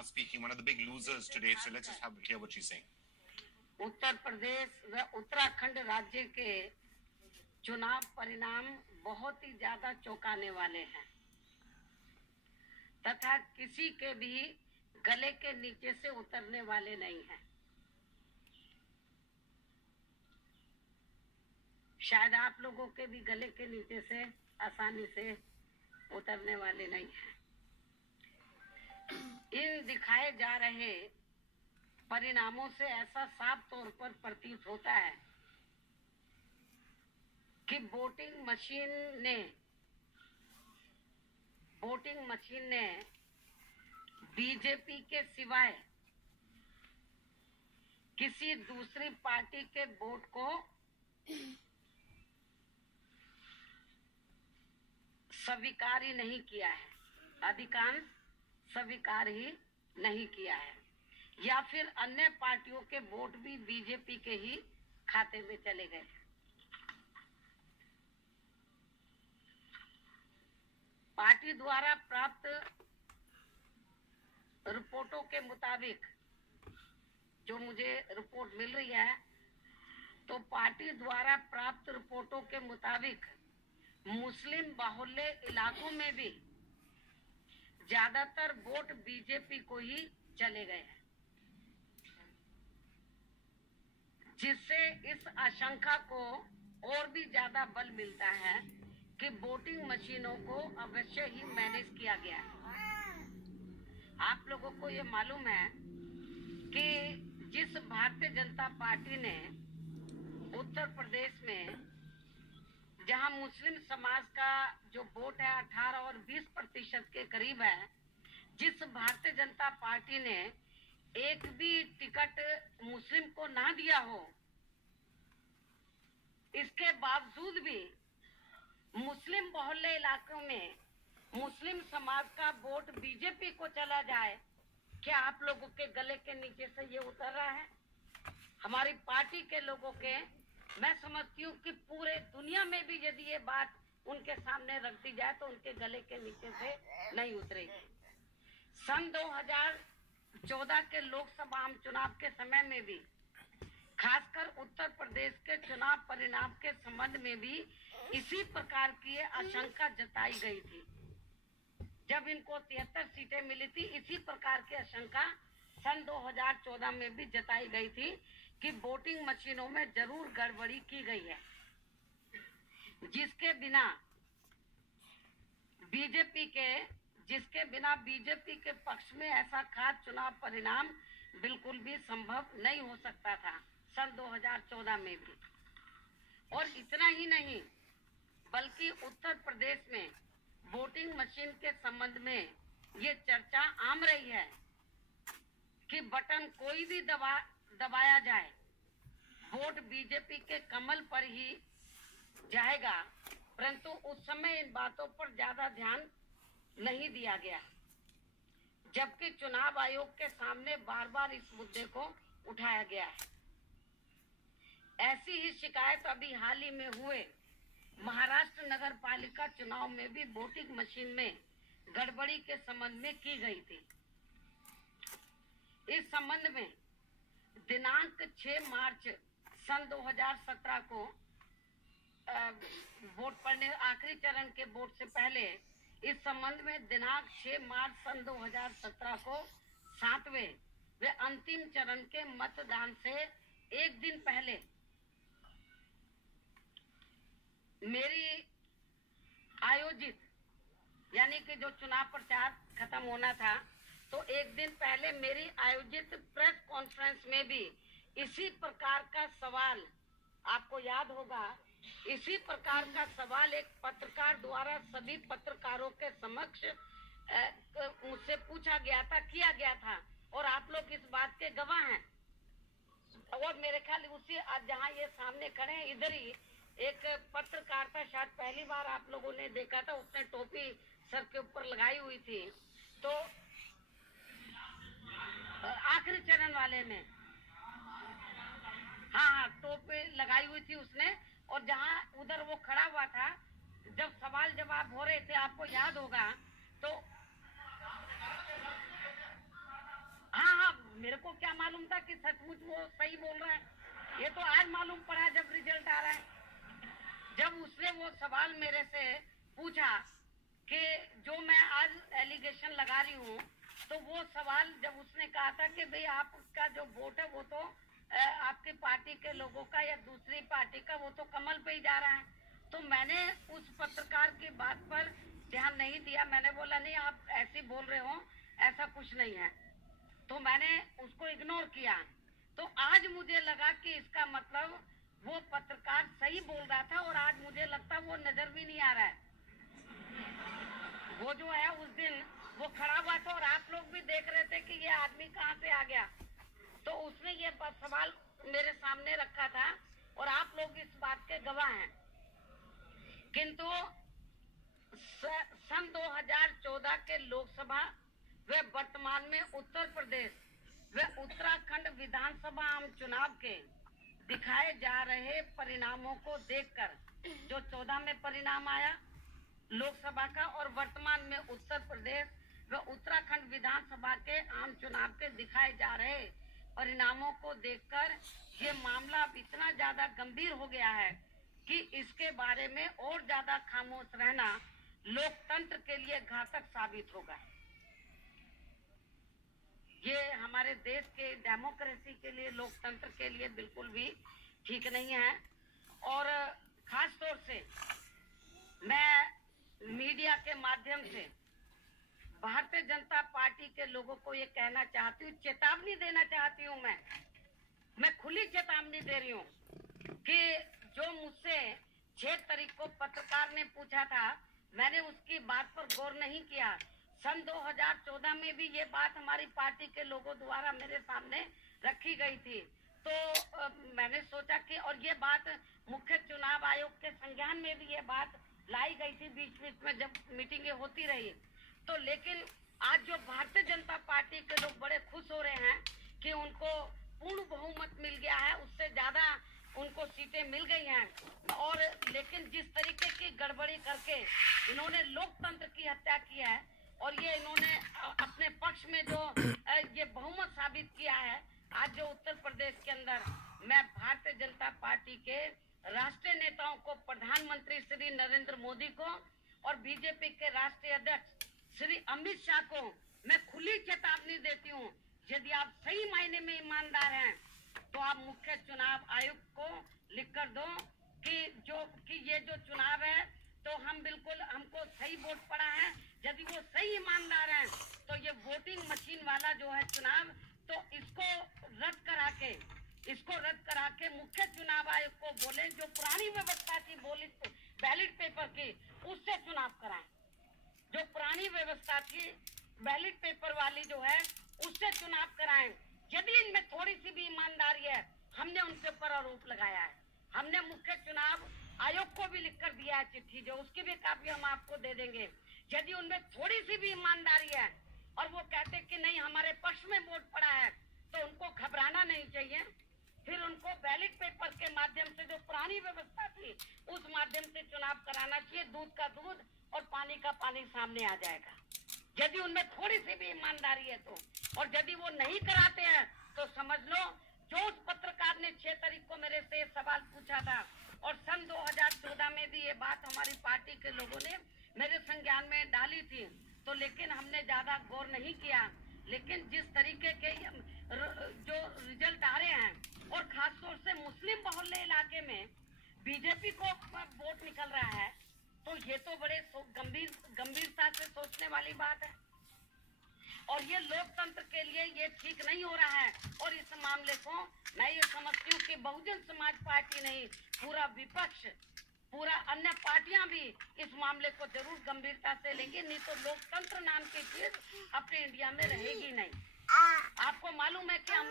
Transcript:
now speaking, one of the big losers today. So let's just hear what she's saying. Uttar Pradesh व उत्तराखंड राज्य के चुनाव परिणाम बहुत ही ज्यादा चौंकाने वाले हैं तथा किसी के भी गले के नीचे से उतरने वाले नहीं हैं। शायद आप लोगों के भी गले के नीचे से आसानी से उतरने वाले नहीं हैं। इन दिखाए जा रहे परिणामों से ऐसा साफ तौर पर प्रतीत होता है कि वोटिंग मशीन ने बीजेपी के सिवाय किसी दूसरी पार्टी के वोट को स्वीकार ही नहीं किया है, अधिकांश स्वीकार ही नहीं किया है, या फिर अन्य पार्टियों के वोट भी बीजेपी के ही खाते में चले गए। पार्टी द्वारा प्राप्त रिपोर्टों के मुताबिक, जो मुझे रिपोर्ट मिल रही है, तो पार्टी द्वारा प्राप्त रिपोर्टों के मुताबिक मुस्लिम बाहुल्य इलाकों में भी ज्यादातर वोट बीजेपी को ही चले गए हैं, जिससे इस आशंका को और भी ज्यादा बल मिलता है कि वोटिंग मशीनों को अवश्य ही मैनेज किया गया है। आप लोगों को ये मालूम है कि जिस भारतीय जनता पार्टी ने उत्तर प्रदेश में, जहां मुस्लिम समाज का जो वोट है 18 और 20% के करीब है, जिस भारतीय जनता पार्टी ने एक भी टिकट मुस्लिम को ना दिया हो, इसके बावजूद भी मुस्लिम बहुल्य इलाकों में मुस्लिम समाज का वोट बीजेपी को चला जाए, क्या आप लोगों के गले के नीचे से ये उतर रहा है? हमारी पार्टी के लोगों के, मैं समझती हूँ कि पूरे दुनिया में भी यदि ये बात उनके सामने रख दी जाए तो उनके गले के नीचे से नहीं उतरेगी। सन 2014 के लोकसभा आम चुनाव के समय में भी, खासकर उत्तर प्रदेश के चुनाव परिणाम के संबंध में भी इसी प्रकार की आशंका जताई गई थी। जब इनको 73 सीटें मिली थी, इसी प्रकार की आशंका सन 2014 में भी जताई गई थी कि वोटिंग मशीनों में जरूर गड़बड़ी की गई है, जिसके बिना बीजेपी के पक्ष में ऐसा खास चुनाव परिणाम बिल्कुल भी संभव नहीं हो सकता था सन 2014 में भी। और इतना ही नहीं, बल्कि उत्तर प्रदेश में वोटिंग मशीन के संबंध में ये चर्चा आम रही है कि बटन कोई भी दबाया जाए, वोट बीजेपी के कमल पर ही जाएगा, परंतु उस समय इन बातों पर ज्यादा ध्यान नहीं दिया गया, जबकि चुनाव आयोग के सामने बार बार इस मुद्दे को उठाया गया है। ऐसी ही शिकायत अभी हाल ही में हुए महाराष्ट्र नगर पालिका चुनाव में भी वोटिंग मशीन में गड़बड़ी के संबंध में की गई थी। इस संबंध में दिनांक 6 मार्च सन 2017 को वोट पड़ने, आखिरी चरण के वोट से पहले, इस संबंध में दिनांक 6 मार्च सन 2017 को 7वें व अंतिम चरण के मतदान से एक दिन पहले मेरी आयोजित, यानी कि जो चुनाव प्रचार खत्म होना था, तो एक दिन पहले मेरी आयोजित प्रेस कॉन्फ्रेंस में भी इसी प्रकार का सवाल, आपको याद होगा, इसी प्रकार का सवाल एक पत्रकार द्वारा सभी पत्रकारों के समक्ष मुझसे पूछा गया था, किया गया था, और आप लोग इस बात के गवाह हैं। और मेरे ख्याल उसी जहाँ ये सामने खड़े हैं, इधर ही एक पत्रकार था, शायद पहली बार आप लोगों ने देखा था, उसने टोपी सर के ऊपर लगाई हुई थी, तो आखिरी चरण वाले में, हाँ, टोपी लगाई हुई थी उसने, और जहाँ उधर वो खड़ा हुआ था, जब सवाल जवाब हो रहे थे, आपको याद होगा, तो को क्या मालूम था कि सचमुच वो सही बोल रहा है? ये तो आज मालूम पड़ा जब रिजल्ट आ रहा है। जब उसने वो सवाल मेरे से पूछा कि जो मैं आज एलिगेशन लगा रही हूँ, तो वो सवाल जब उसने कहा था कि भाई आपका जो वोट है वो तो आपकी पार्टी के लोगों का या दूसरी पार्टी का, वो तो कमल पे ही जा रहा है। तो मैंने उस पत्रकार की बात पर ध्यान नहीं दिया। मैंने बोला नहीं, आप ऐसे बोल रहे हो, ऐसा कुछ नहीं है। तो मैंने उसको इग्नोर किया। तो आज मुझे लगा कि इसका मतलब वो पत्रकार सही बोल रहा था, और आज मुझे लगता वो नजर भी नहीं आ रहा है। वो जो है उस दिन वो खड़ा हुआ था और आप लोग भी देख रहे थे कि ये आदमी कहाँ से आ गया। तो उसने ये सवाल मेरे सामने रखा था और आप लोग इस बात के गवाह हैं। किंतु सन 2014 के लोकसभा व वर्तमान में उत्तर प्रदेश व उत्तराखंड विधानसभा आम चुनाव के दिखाए जा रहे परिणामों को देखकर, जो 14 में परिणाम आया लोकसभा का, और वर्तमान में उत्तर प्रदेश व उत्तराखंड विधानसभा के आम चुनाव के दिखाए जा रहे परिणामों को देखकर ये मामला अब इतना ज्यादा गंभीर हो गया है कि इसके बारे में और ज्यादा खामोश रहना लोकतंत्र के लिए घातक साबित होगा। ये हमारे देश के डेमोक्रेसी के लिए, लोकतंत्र के लिए बिल्कुल भी ठीक नहीं है। और खास तौर से मैं मीडिया के माध्यम से भारतीय जनता पार्टी के लोगों को ये कहना चाहती हूँ, चेतावनी देना चाहती हूँ। मैं खुली चेतावनी दे रही हूँ कि जो मुझसे 6 तारीख को पत्रकार ने पूछा था, मैंने उसकी बात पर गौर नहीं किया। सन 2014 में भी ये बात हमारी पार्टी के लोगों द्वारा मेरे सामने रखी गई थी। तो मैंने सोचा कि, और ये बात मुख्य चुनाव आयोग के संज्ञान में भी ये बात लाई गई थी बीच बीच में जब मीटिंगें होती रही। तो लेकिन आज जो भारतीय जनता पार्टी के लोग बड़े खुश हो रहे हैं कि उनको पूर्ण बहुमत मिल गया है, उससे ज्यादा उनको सीटें मिल गई हैं। और लेकिन जिस तरीके की गड़बड़ी करके इन्होंने लोकतंत्र की हत्या की है, और ये इन्होंने अपने पक्ष में जो ये बहुमत साबित किया है आज जो उत्तर प्रदेश के अंदर, मैं भारतीय जनता पार्टी के राष्ट्रीय नेताओं को, प्रधानमंत्री श्री नरेंद्र मोदी को और बीजेपी के राष्ट्रीय अध्यक्ष श्री अमित शाह को मैं खुली चेतावनी देती हूँ, यदि आप सही मायने में ईमानदार हैं तो आप मुख्य चुनाव आयुक्त को लिख कर दो कि ये जो चुनाव है तो हमको सही वोट पड़ा है। यदि वो सही ईमानदार हैं तो ये वोटिंग मशीन वाला जो है चुनाव, तो इसको रद्द करा के मुख्य चुनाव आयोग को बोले, जो पुरानी व्यवस्था थी बैलेट पेपर की, उससे चुनाव कराएं। जो पुरानी व्यवस्था थी बैलेट पेपर वाली जो है, उससे चुनाव कराएं। यदि इनमें थोड़ी सी भी ईमानदारी है, हमने उनके ऊपर आरोप लगाया है। हमने मुख्य चुनाव आयोग को भी लिख कर दिया है चिट्ठी, जो उसकी भी कापी हम आपको दे देंगे। यदि उनमें थोड़ी सी भी ईमानदारी है और वो कहते कि नहीं हमारे पक्ष में वोट पड़ा है, तो उनको घबराना नहीं चाहिए। फिर उनको बैलेट पेपर के माध्यम से, जो पुरानी व्यवस्था थी, उस माध्यम से चुनाव कराना चाहिए। दूध का दूध और पानी का पानी सामने आ जाएगा, यदि उनमें थोड़ी सी भी ईमानदारी है तो। और यदि वो नहीं कराते हैं तो समझ लो, जो उस पत्रकार ने 6 तारीख को मेरे से सवाल पूछा था, और सन 2014 में भी ये बात हमारी पार्टी के लोगों ने मेरे संज्ञान में डाली थी, तो लेकिन हमने ज्यादा गौर नहीं किया। लेकिन जिस तरीके के जो रिजल्ट आ रहे हैं, और खासतौर से मुस्लिम बहुल्य इलाके में बीजेपी को वोट निकल रहा है, तो ये तो बड़े गंभीरता से सोचने वाली बात है। और ये लोकतंत्र के लिए ये ठीक नहीं हो रहा है। और इस मामले को मैं ये समझती हूँ कि बहुजन समाज पार्टी नहीं, पूरा विपक्ष, पूरा अन्य पार्टियां भी इस मामले को जरूर गंभीरता से लेंगी, नहीं तो लोकतंत्र नाम की चीज अपने इंडिया में रहेगी नहीं। आपको मालूम है कि हम